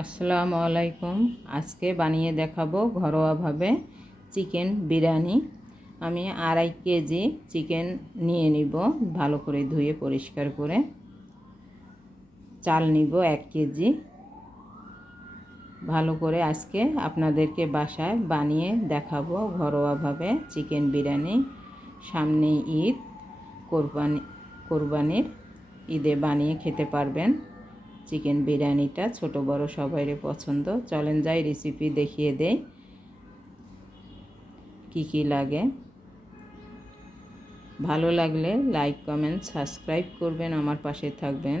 আসসালামু আলাইকুম। আজকে বানিয়ে দেখাবো ঘরোয়াভাবে চিকেন বিরিয়ানি। আমি 2.5 কেজি চিকেন নিয়ে নিব, ভালো করে ধুয়ে পরিষ্কার করে। চাল নিব 1 কেজি। ভালো করে আজকে আপনাদেরকে বাসায় বানিয়ে দেখাবো ঘরোয়াভাবে চিকেন বিরিয়ানি। সামনে ঈদ, কোরবানির ঈদে বানিয়ে খেতে পারবেন চিকেন বিরিয়ানিটা। ছোট বড় সবাইরই পছন্দ। চলেন যাই রেসিপি দেখিয়ে দেই কি লাগে। ভালো লাগলে লাইক কমেন্ট সাবস্ক্রাইব করবেন, আমার পাশে থাকবেন।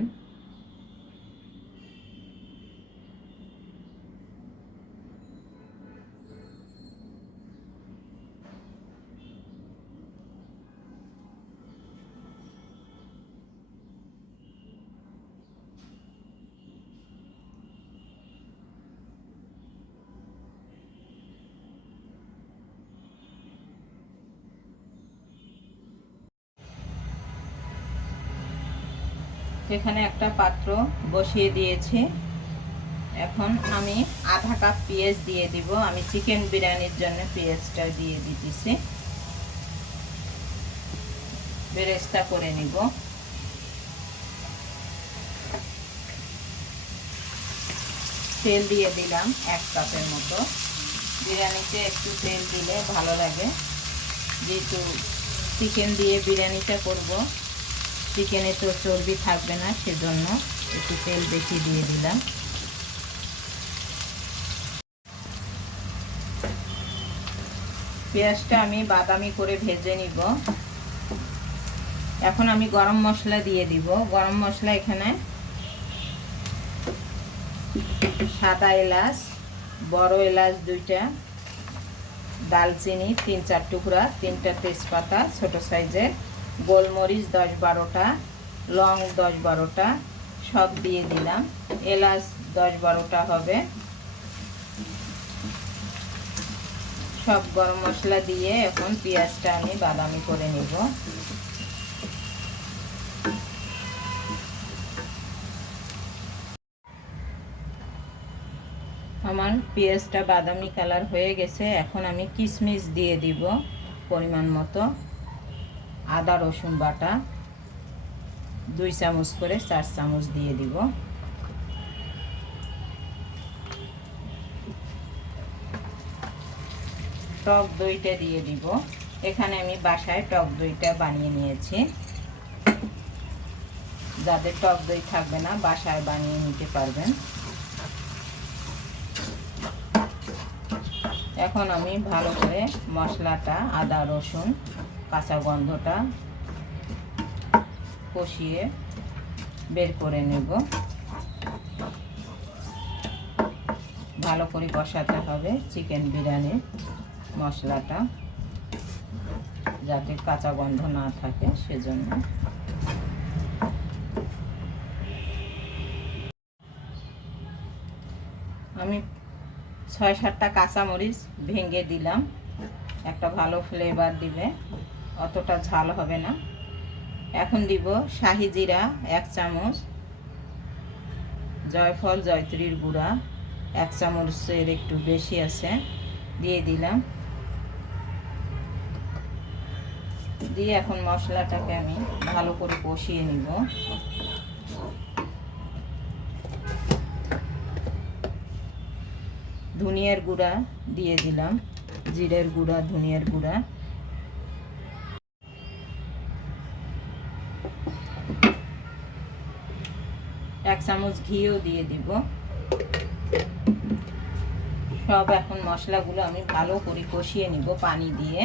এখানে একটা পাত্র বসিয়ে দিয়েছি। এখন আমি আধা কাপ পেঁয়াজ দিয়ে দিব। আমি চিকেন বিরিয়ানির জন্য পেঁয়াজটা দিয়ে দিতেছি। বেরেস্তা করে নিব। তেল দিয়ে দিলাম 1 কাপের মতো। বিরিয়ানিতে একটু তেল দিলে ভালো লাগে, যেহেতু চিকেন দিয়ে বিরিয়ানিটা করব। চিকেনে তো চর্বি থাকবে না, সেজন্য একটু তেল বেশি দিয়ে দিলাম। পেঁয়াজটা আমি বাদামি করে ভেজে নিব। এখন আমি গরম মশলা দিয়ে দিব। গরম মশলা এখানে সাদা এলাচ, বড় এলাচ 2টা, দালচিনি 3-4 টুকরা, 3টা তেজপাতা ছোট সাইজের, গোলমরিচ 10-12টা, লং 10-12টা সব দিয়ে দিলাম। এলাচ 10-12টা হবে। সব গরম মশলা দিয়ে এখন পেঁয়াজটা আমি বাদামি করে নিব। আমার পেঁয়াজটা বাদামি কালার হয়ে গেছে। এখন আমি কিশমিশ দিয়ে দিব পরিমাণ মতো। আদা রসুন বাটা 2 চামচ করে 4 চামচ দিয়ে দিব। টক দইটা দিয়ে দিব। এখানে আমি বাসায় টক দইটা বানিয়ে নিয়েছি। যাদের টক দই থাকবে না, বাসায় বানিয়ে নিতে পারবেন। এখন আমি ভালো করে মশলাটা, আদা রসুন কাঁচা গন্ধটা কষিয়ে বের করে নেব। ভালো করে কষাতে হবে চিকেন বিরিয়ানির মশলাটা, যাতে কাঁচা গন্ধ না থাকে, সেজন্য। আমি 6-7টা কাঁচামরিচ ভেঙে দিলাম, একটা ভালো ফ্লেভার দিবে, অতটা ঝাল হবে না। এখন দিব শাহি জিরা 1 চামচ, জয়ফল জয়ত্রীর গুঁড়া 1 চামচের একটু বেশি আছে, দিয়ে দিলাম। দিয়ে এখন মশলাটাকে আমি ভালো করে কষিয়ে নিব। ধনিয়ার গুঁড়া দিয়ে দিলাম, জিরের গুঁড়া, ধনিয়ার গুঁড়া। এক চামচ ঘিও দিয়ে দিব। সব এখন মশলাগুলো আমি ভালো করে কষিয়ে নিব পানি দিয়ে।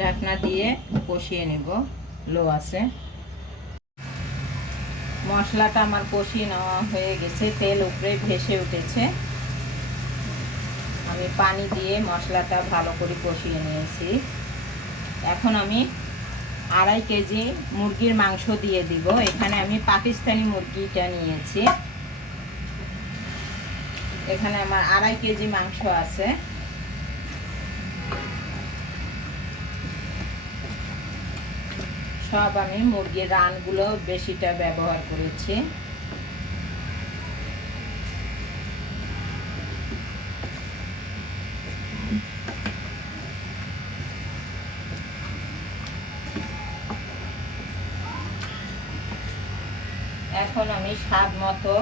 ঢাকনা দিয়ে কষিয়ে নিব লো আছে। মশলাটা আমার কষিয়ে নেওয়া হয়ে গেছে, তেল উপরে ভেসে উঠেছে। আমি পানি দিয়ে মশলাটা ভালো করে কষিয়ে নিয়েছি। এখন আমি 2.5 কেজি মুরগির মাংস দিয়ে দিব। এখানে আমি পাকিস্তানি মুরগিটা নিয়েছি। এখানে আমার 2.5 কেজি মাংস আছে। সব আমি মুরগির রানগুলো বেশিটা ব্যবহার করেছি। এখন আমি স্বাদ মতো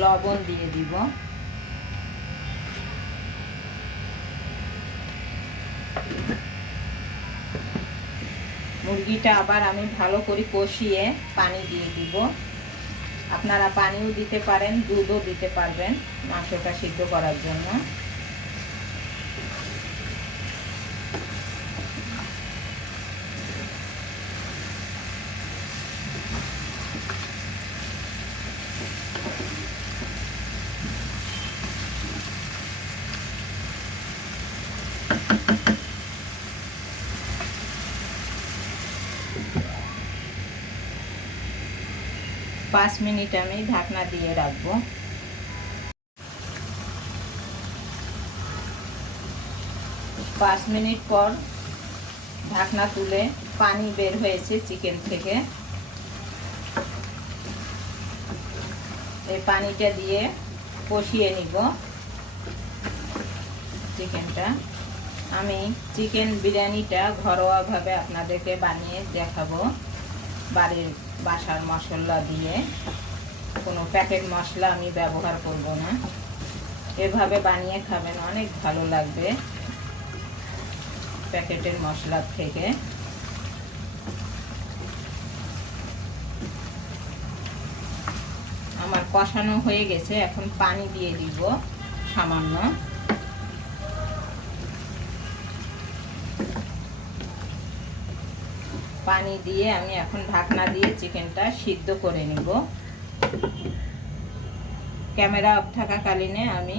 লবণ দিয়ে দিব। মুরগিটা আবার আমি ভালো করে কষিয়ে পানি দিয়ে দিব। আপনারা পানিও দিতে পারেন, দুধও দিতে পারবেন মাংসটা সিদ্ধ করার জন্য। পাঁচ মিনিট আমি ঢাকনা দিয়ে রাখবো। 5 মিনিট পর ঢাকনা তুলে পানি বের হয়েছে চিকেন থেকে। এই পানিটা দিয়ে কষিয়ে নিব চিকেনটা। আমি চিকেন বিরিয়ানিটা ঘরোয়াভাবে আপনাদেরকে বানিয়ে দেখাবো, বাসার মশলা দিয়ে। কোনো প্যাকেট মশলা আমি ব্যবহার করব না। এভাবে বানিয়ে খাবেন, অনেক ভালো লাগবে প্যাকেটের মশলা থেকে। আমার কষানো হয়ে গেছে, এখন পানি দিয়ে দিব সামান্য। পানি দিয়ে আমি এখন ঢাকনা দিয়ে চিকেনটা সিদ্ধ করে নিব। ক্যামেরা অফ থাকাকালীনে আমি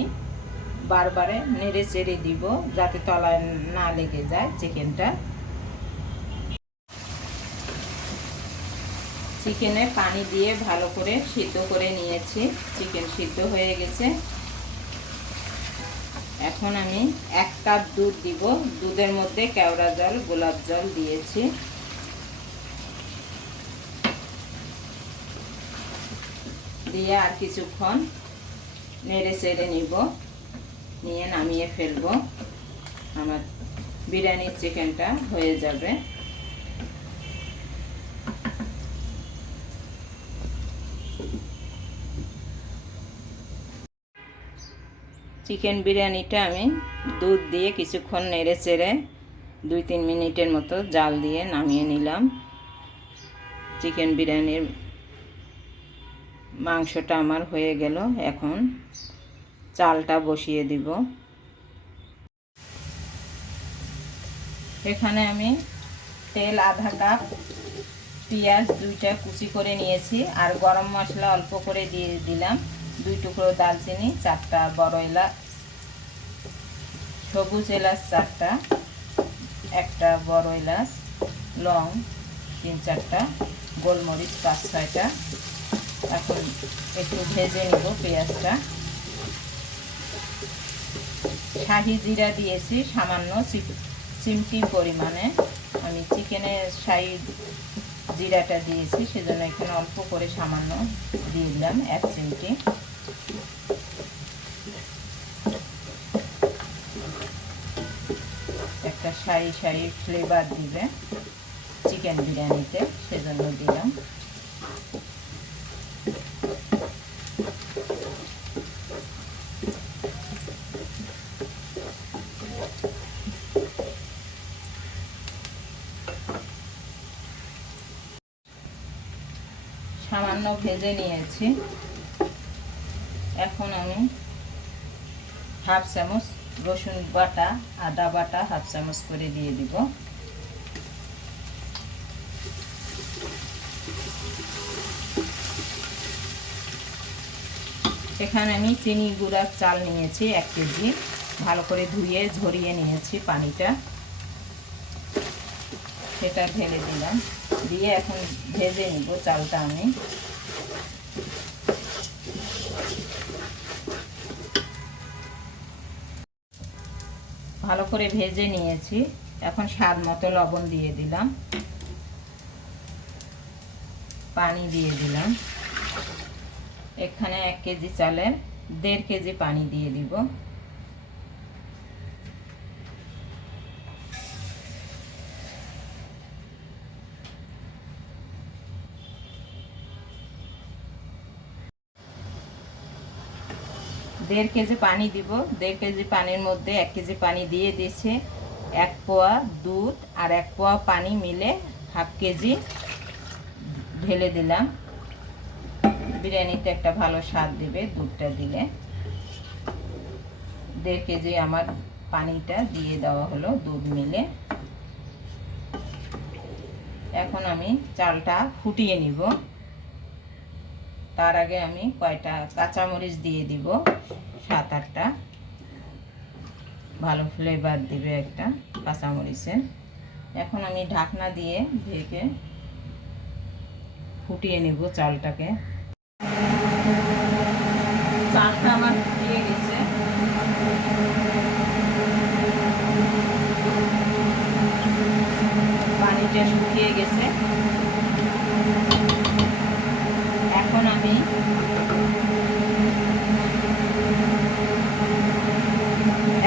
বারবারে নেড়ে চেড়ে দিব যাতে তলায় না লেগে যায় চিকেনটা। চিকেনে পানি দিয়ে ভালো করে সিদ্ধ করে নিয়েছি। চিকেন সিদ্ধ হয়ে গেছে। এখন আমি 1 কাপ দুধ দিব। দুধের মধ্যে কেওড়া জল, গোলাপ জল দিয়েছি। দিয়ে আর কিছুক্ষণ নেড়ে চেড়ে নিব, নিয়ে নামিয়ে ফেলবো। আমার বিরিয়ানির চিকেনটা হয়ে যাবে। চিকেন বিরিয়ানিটা আমি দুধ দিয়ে কিছুক্ষণ নেড়ে চেড়ে 2-3 মিনিটের মতো জাল দিয়ে নামিয়ে নিলাম। চিকেন বিরিয়ানির মাংসটা আমার হয়ে গেল। এখন চালটা বসিয়ে দিব। এখানে আমি তেল আধা কাপ, পেঁয়াজ 2টা কুচি করে নিয়েছি, আর গরম মশলা অল্প করে দিয়ে দিলাম। 2 টুকরো দালচিনি, 4টা বড় এলাচ, সবুজ এলাচ 4টা, একটা বড় এলাচ, লং 3-4টা, গোলমরিচ 5-6টা। এখন একটু ভেজে নিব পেঁয়াজটা। শাহি জিরা দিয়েছি সামান্য চিমটি পরিমাণে। আমি চিকেনে শাহি জিরাটা দিয়েছি, সেজন্য এখানে অল্প করে সামান্য দিয়ে দিলাম 1 চিমটি। একটা শাহি ফ্লেভার দিবে চিকেন বিরিয়ানিতে, সেজন্য দিলাম। সামান্য ভেজে নিয়েছি। এখন আমি 1/2 চামচ রসুন বাটা, আদা বাটা 1/2 চামচ করে দিয়ে দিব। এখানে আমি চিনি গুঁড়ার চাল নিয়েছি 1 কেজি। ভালো করে ধুয়ে ঝরিয়ে নিয়েছি পানিটা। সেটা ঢেলে দিলাম, দিয়ে এখন ভেজে নিব চালটা আমি। ভালো করে ভেজে নিয়েছি, এখন স্বাদ মতো লবণ দিয়ে দিলাম, পানি দিয়ে দিলাম। এখানে 1 কেজি চালের 1.5 কেজি পানি দিয়ে দিব। দেড় কেজি পানি দিব। 1.5 কেজি পানির মধ্যে 1 কেজি পানি দিয়ে দিয়েছে, 1 পোয়া দুধ আর 1 পোয়া পানি মিলে 1/2 কেজি ঢেলে দিলাম। বিরিয়ানিতে একটা ভালো স্বাদ দিবে দুধটা দিলে। 1.5 কেজি আমার পানিটা দিয়ে দেওয়া হলো দুধ মিলে। এখন আমি চালটা ফুটিয়ে নিব। তার আগে আমি কয়টা কাঁচামরিচ দিয়ে দিব, 7-8টা, ভালো ফ্লেভার দিবে একটা কাঁচামরিচে। এখন আমি ঢাকনা দিয়ে ঢেকে ফুটিয়ে নিব চালটাকে। চালটা আমার ফুটিয়ে গেছে, পানিটা শুকিয়ে গেছে। এখন আমি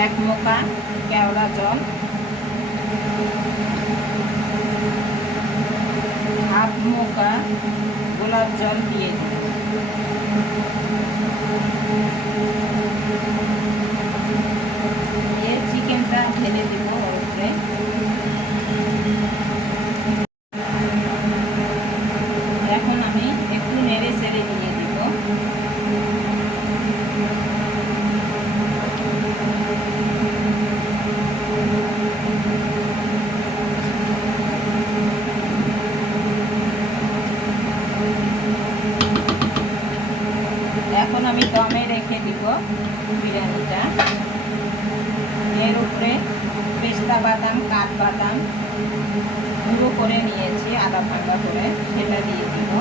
এক মোকা কেওড়া জল, 1/2 মোকা গোলাপ জল দিয়ে দিই। দিয়ে চিকেনটা ঢেলে দিব ওর উপরে। এখন আমি একটু নেড়ে চেড়ে দিয়ে দিব। এখন আমি দমে রেখে দিব বিরিয়ানিটা। এর উপরে পেস্তা বাদাম, কাঠবাদাম গুঁড়ো করে নিয়েছি আধা ভাঙা করে, সেটা দিয়ে দিব।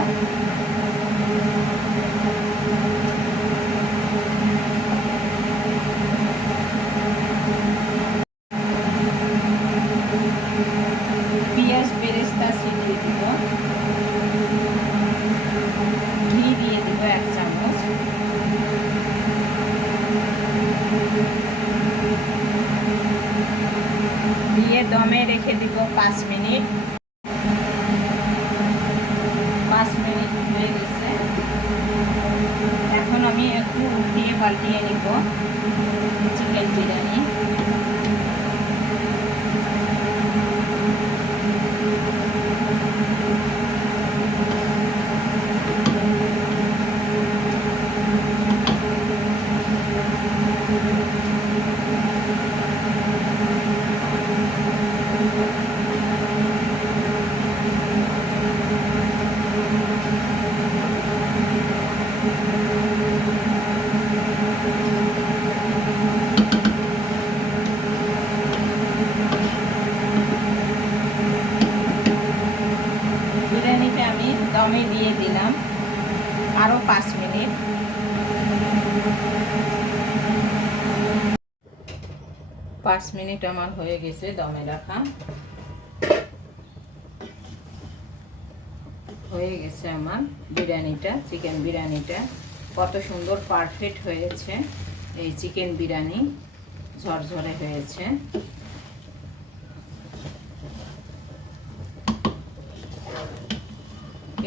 পেঁয়াজ বেরেস্তা ছিটিয়ে দিব। ঘি দিয়ে দিব 1 চামচ। দিয়ে দমে রেখে দিব 5 মিনিট। 5 মিনিট হয়ে গেছে। এখন আমি একটু উল্টিয়ে পাল্টিয়ে নিব চিকেন বিরিয়ানি। বিরিয়ানিটা আমি দমে দিয়ে দিলাম আরও 5 মিনিট। 5 মিনিট আমার হয়ে গেছে দমে রাখা। হয়ে গেছে আমার বিরিয়ানিটা, চিকেন বিরিয়ানিটা। কত সুন্দর পারফেক্ট হয়েছে এই চিকেন বিরিয়ানি, ঝরঝরে হয়েছে।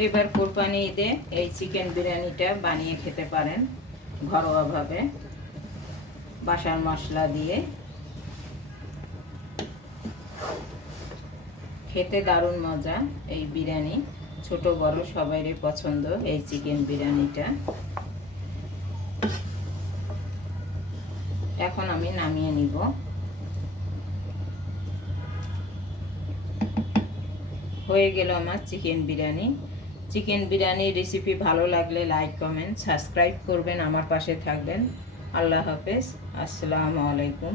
এবার কোরবানি ঈদে এই চিকেন বিরিয়ানিটা বানিয়ে খেতে পারেন ঘরোয়াভাবে, বাসার মশলা দিয়ে। খেতে দারুণ মজা এই বিরিয়ানি, ছোট বড় সবারই পছন্দ এই চিকেন বিরিয়ানিটা। এখন আমি নামিয়ে নিব। হয়ে গেল আমার চিকেন বিরিয়ানি। চিকেন বিরিয়ানির রেসিপি ভালো লাগলে লাইক, কমেন্ট, সাবস্ক্রাইব করবেন, আমার পাশে থাকবেন। আল্লাহ হাফেজ, আসসালামু আলাইকুম।